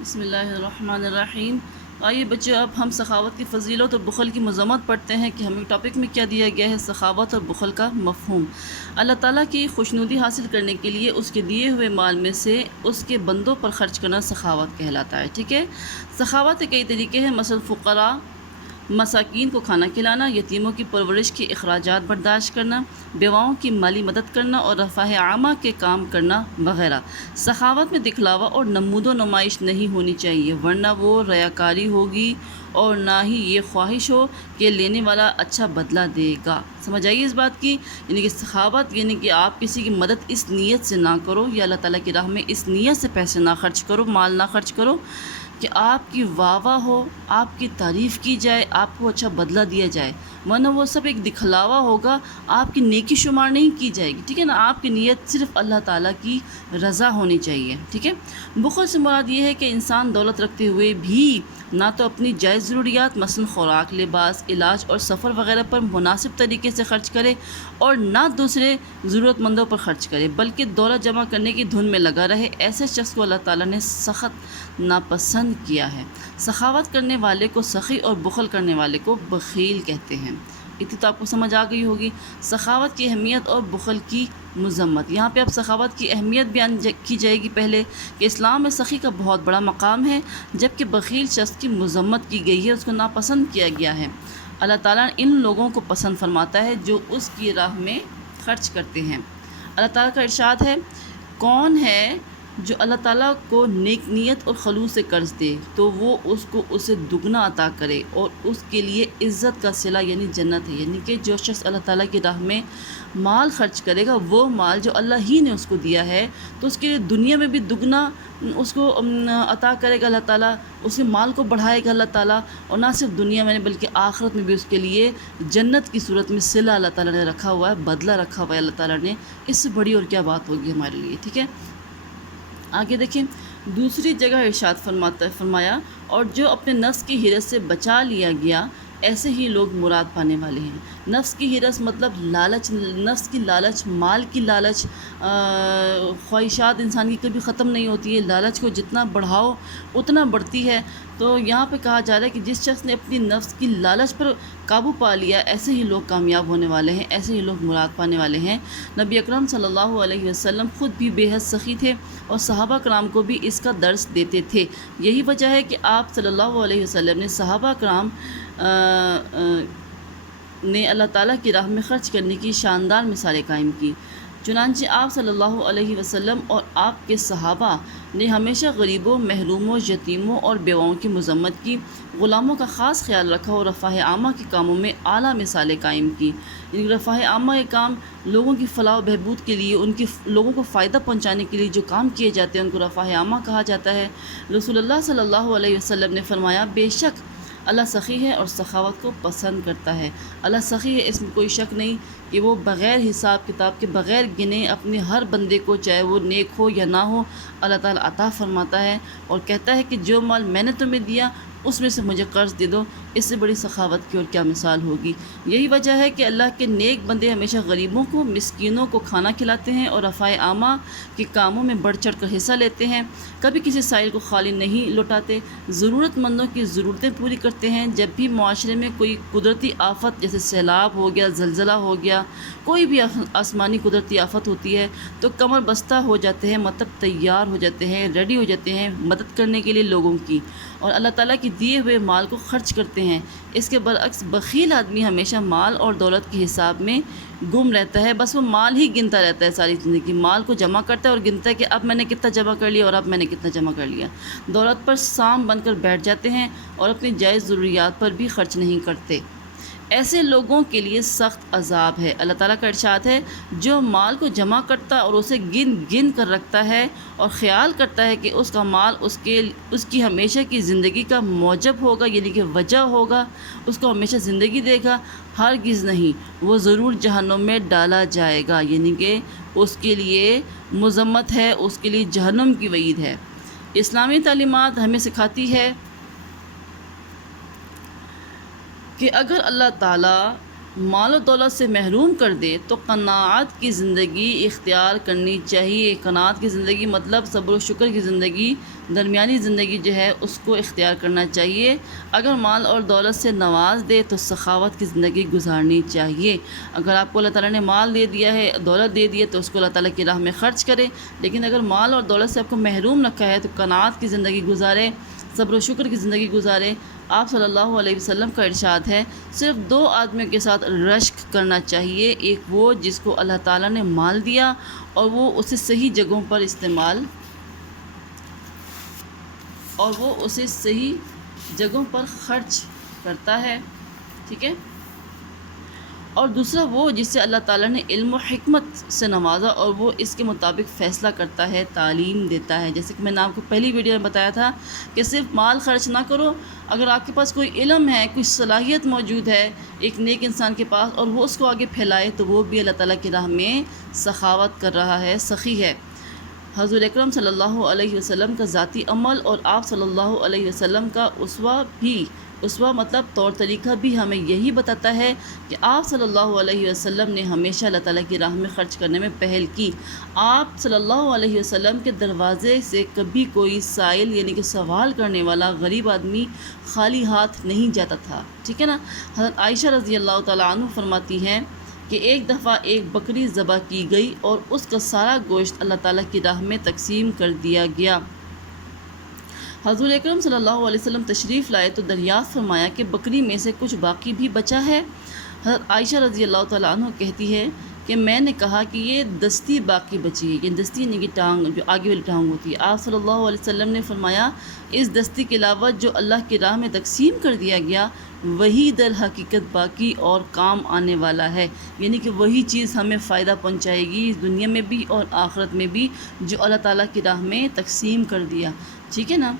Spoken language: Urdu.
بسم اللہ الرحمن الرحیم۔ آئیے بچے، اب ہم سخاوت کی فضیلت اور بخل کی مذمت پڑھتے ہیں کہ ہمیں ٹاپک میں کیا دیا گیا ہے، سخاوت اور بخل کا مفہوم۔ اللہ تعالیٰ کی خوشنودی حاصل کرنے کے لیے اس کے دیے ہوئے مال میں سے اس کے بندوں پر خرچ کرنا سخاوت کہلاتا ہے، ٹھیک ہے۔ سخاوت کے کئی طریقے ہیں، مثلا فقراء مساکین کو کھانا کھلانا، یتیموں کی پرورش کے اخراجات برداشت کرنا، بیواؤں کی مالی مدد کرنا اور رفاہ عامہ کے کام کرنا وغیرہ۔ سخاوت میں دکھلاوا اور نمود و نمائش نہیں ہونی چاہیے، ورنہ وہ ریاکاری ہوگی اور نہ ہی یہ خواہش ہو کہ لینے والا اچھا بدلہ دے گا۔ سمجھ آئیے اس بات کی، یعنی کہ سخاوت یعنی کہ آپ کسی کی مدد اس نیت سے نہ کرو، یا اللہ تعالیٰ کی راہ میں اس نیت سے پیسے نہ خرچ کرو، مال نہ خرچ کرو کہ آپ کی واہ واہ ہو، آپ کی تعریف کی جائے، آپ کو اچھا بدلہ دیا جائے، ورنہ وہ سب ایک دکھلاوا ہوگا، آپ کی نیکی شمار نہیں کی جائے گی، ٹھیک ہے نا۔ آپ کی نیت صرف اللہ تعالیٰ کی رضا ہونی چاہیے، ٹھیک ہے۔ بخل سے مراد یہ ہے کہ انسان دولت رکھتے ہوئے بھی نہ تو اپنی جائز ضروریات مثلا خوراک، لباس، علاج اور سفر وغیرہ پر مناسب طریقے سے خرچ کرے اور نہ دوسرے ضرورت مندوں پر خرچ کرے، بلکہ دولت جمع کرنے کی دھن میں لگا رہے۔ ایسے شخص کو اللہ تعالیٰ نے سخت ناپسند کیا ہے۔ سخاوت کرنے والے کو سخی اور بخل کرنے والے کو بخیل کہتے ہیں۔ اتنی تو آپ کو سمجھ آ گئی ہوگی۔ سخاوت کی اہمیت اور بخل کی مذمت۔ یہاں پہ اب سخاوت کی اہمیت بیان کی جائے گی پہلے، کہ اسلام میں سخی کا بہت بڑا مقام ہے، جبکہ بخیل شخص کی مذمت کی گئی ہے، اس کو ناپسند کیا گیا ہے۔ اللہ تعالیٰ ان لوگوں کو پسند فرماتا ہے جو اس کی راہ میں خرچ کرتے ہیں۔ اللہ تعالیٰ کا ارشاد ہے، کون ہے جو اللہ تعالیٰ کو نیک نیت اور خلوص سے قرض دے تو وہ اس کو اسے دگنا عطا کرے اور اس کے لیے عزت کا صلہ یعنی جنت ہے۔ یعنی کہ جو شخص اللہ تعالیٰ کی راہ میں مال خرچ کرے گا، وہ مال جو اللہ ہی نے اس کو دیا ہے، تو اس کے دنیا میں بھی دگنا اس کو عطا کرے گا اللہ تعالیٰ، اس کے مال کو بڑھائے گا اللہ تعالیٰ، اور نہ صرف دنیا میں بلکہ آخرت میں بھی اس کے لیے جنت کی صورت میں صلہ اللہ تعالیٰ نے رکھا ہوا ہے، بدلہ رکھا ہوا ہے اللہ تعالیٰ نے۔ اس سے بڑی اور کیا بات ہوگی ہمارے لیے، ٹھیک ہے۔ آگے دیکھیں، دوسری جگہ ارشاد فرمایا، اور جو اپنے نفس کی حرص سے بچا لیا گیا ایسے ہی لوگ مراد پانے والے ہیں۔ نفس کی حرص مطلب لالچ، نفس کی لالچ، مال کی لالچ، خواہشات انسان کی کبھی ختم نہیں ہوتی ہے، لالچ کو جتنا بڑھاؤ اتنا بڑھتی ہے۔ تو یہاں پہ کہا جا رہا ہے کہ جس شخص نے اپنی نفس کی لالچ پر قابو پا لیا، ایسے ہی لوگ کامیاب ہونے والے ہیں، ایسے ہی لوگ مراد پانے والے ہیں۔ نبی اکرم صلی اللہ علیہ وسلم خود بھی بے حد سخی تھے اور صحابہ کرام کو بھی اس کا درس دیتے تھے۔ یہی وجہ ہے کہ آپ صلی اللہ علیہ وسلم نے صحابہ کرام نے اللہ تعالیٰ کی راہ میں خرچ کرنے کی شاندار مثالیں قائم کی۔ چنانچہ آپ صلی اللہ علیہ وسلم اور آپ کے صحابہ نے ہمیشہ غریبوں، محروموں، یتیموں اور بیواؤں کی مذمت کی، غلاموں کا خاص خیال رکھا اور رفاہ عامہ کے کاموں میں اعلیٰ مثالیں قائم کی۔ رفاہ عامہ کے کام لوگوں کی فلاح و بہبود کے لیے، ان کی لوگوں کو فائدہ پہنچانے کے لیے جو کام کیے جاتے ہیں ان کو رفاہ عامہ کہا جاتا ہے۔ رسول اللہ صلی اللہ علیہ وسلم نے فرمایا، بے شک اللہ سخی ہے اور سخاوت کو پسند کرتا ہے۔ اللہ سخی ہے، اس میں کوئی شک نہیں کہ وہ بغیر حساب کتاب کے، بغیر گنے اپنے ہر بندے کو، چاہے وہ نیک ہو یا نہ ہو، اللہ تعالیٰ عطا فرماتا ہے اور کہتا ہے کہ جو مال میں نے تمہیں دیا اس میں سے مجھے قرض دے دو۔ اس سے بڑی سخاوت کی اور کیا مثال ہوگی۔ یہی وجہ ہے کہ اللہ کے نیک بندے ہمیشہ غریبوں کو، مسکینوں کو کھانا کھلاتے ہیں اور رفاہ عامہ کے کاموں میں بڑھ چڑھ کر حصہ لیتے ہیں، کبھی کسی سائل کو خالی نہیں لوٹاتے، ضرورت مندوں کی ضرورتیں پوری کرتے ہیں۔ جب بھی معاشرے میں کوئی قدرتی آفت جیسے سیلاب ہو گیا، زلزلہ ہو گیا، کوئی بھی آسمانی قدرتی آفت ہوتی ہے تو کمر بستہ ہو جاتے ہیں، مطلب تیار ہو جاتے ہیں، ریڈی ہو جاتے ہیں مدد کرنے کے لیے لوگوں کی، اور اللہ تعالیٰ کی دیے ہوئے مال کو خرچ کرتے ہیں۔ اس کے برعکس بخیل آدمی ہمیشہ مال اور دولت کے حساب میں گم رہتا ہے، بس وہ مال ہی گنتا رہتا ہے ساری زندگی، مال کو جمع کرتا ہے اور گنتا ہے کہ اب میں نے کتنا جمع کر لیا اور اب میں نے کتنا جمع کر لیا۔ دولت پر سام بن کر بیٹھ جاتے ہیں اور اپنی جائز ضروریات پر بھی خرچ نہیں کرتے۔ ایسے لوگوں کے لیے سخت عذاب ہے۔ اللہ تعالیٰ کا ارشاد ہے، جو مال کو جمع کرتا اور اسے گن گن کر رکھتا ہے اور خیال کرتا ہے کہ اس کا مال اس کی ہمیشہ کی زندگی کا موجب ہوگا، یعنی کہ وجہ ہوگا، اس کو ہمیشہ زندگی دے گا، ہرگز نہیں، وہ ضرور جہنم میں ڈالا جائے گا، یعنی کہ اس کے لیے مذمت ہے، اس کے لیے جہنم کی وعید ہے۔ اسلامی تعلیمات ہمیں سکھاتی ہے کہ اگر اللہ تعالیٰ مال و دولت سے محروم کر دے تو قناعت کی زندگی اختیار کرنی چاہیے۔ قناعت کی زندگی مطلب صبر و شکر کی زندگی، درمیانی زندگی جو ہے اس کو اختیار کرنا چاہیے۔ اگر مال اور دولت سے نواز دے تو سخاوت کی زندگی گزارنی چاہیے۔ اگر آپ کو اللہ تعالیٰ نے مال دے دیا ہے، دولت دے دی ہے، تو اس کو اللہ تعالیٰ کی راہ میں خرچ کرے، لیکن اگر مال اور دولت سے آپ کو محروم رکھا ہے تو قناعت کی زندگی گزارے، صبر و شکر کی زندگی گزارے۔ آپ صلی اللہ علیہ وسلم کا ارشاد ہے، صرف 2 آدمیوں کے ساتھ رشک کرنا چاہیے، ایک وہ جس کو اللہ تعالیٰ نے مال دیا اور وہ اسے صحیح جگہوں پر خرچ کرتا ہے، ٹھیک ہے، اور دوسرا وہ جس سے اللہ تعالیٰ نے علم و حکمت سے نوازا اور وہ اس کے مطابق فیصلہ کرتا ہے، تعلیم دیتا ہے۔ جیسے کہ میں نے آپ کو پہلی ویڈیو میں بتایا تھا کہ صرف مال خرچ نہ کرو، اگر آپ کے پاس کوئی علم ہے، کوئی صلاحیت موجود ہے ایک نیک انسان کے پاس اور وہ اس کو آگے پھیلائے تو وہ بھی اللہ تعالیٰ کی راہ میں سخاوت کر رہا ہے، سخی ہے۔ حضور اکرم صلی اللہ علیہ وسلم کا ذاتی عمل اور آپ صلی اللہ علیہ وسلم کا اسوہ مطلب طور طریقہ بھی ہمیں یہی بتاتا ہے کہ آپ صلی اللہ علیہ وسلم نے ہمیشہ اللہ تعالیٰ کی راہ میں خرچ کرنے میں پہل کی۔ آپ صلی اللہ علیہ وسلم کے دروازے سے کبھی کوئی سائل یعنی کہ سوال کرنے والا غریب آدمی خالی ہاتھ نہیں جاتا تھا، ٹھیک ہے نا۔ حضرت عائشہ رضی اللہ تعالیٰ عنہ فرماتی ہیں کہ ایک دفعہ ایک بکری ذبح کی گئی اور اس کا سارا گوشت اللہ تعالیٰ کی راہ میں تقسیم کر دیا گیا۔ حضور اکرم صلی اللہ علیہ وسلم تشریف لائے تو دریافت فرمایا کہ بکری میں سے کچھ باقی بھی بچا ہے۔ حضرت عائشہ رضی اللہ تعالیٰ عنہ کہتی ہے کہ میں نے کہا کہ یہ دستی باقی بچی ہے، یہ دستی یعنی کہ ٹانگ، جو آگے والی ٹانگ ہوتی ہے۔ آپ صلی اللہ علیہ وسلم نے فرمایا اس دستی کے علاوہ جو اللہ کی راہ میں تقسیم کر دیا گیا وہی در حقیقت باقی اور کام آنے والا ہے، یعنی کہ وہی چیز ہمیں فائدہ پہنچائے گی اس دنیا میں بھی اور آخرت میں بھی جو اللہ تعالیٰ کی راہ میں تقسیم کر دیا، ٹھیک ہے نا۔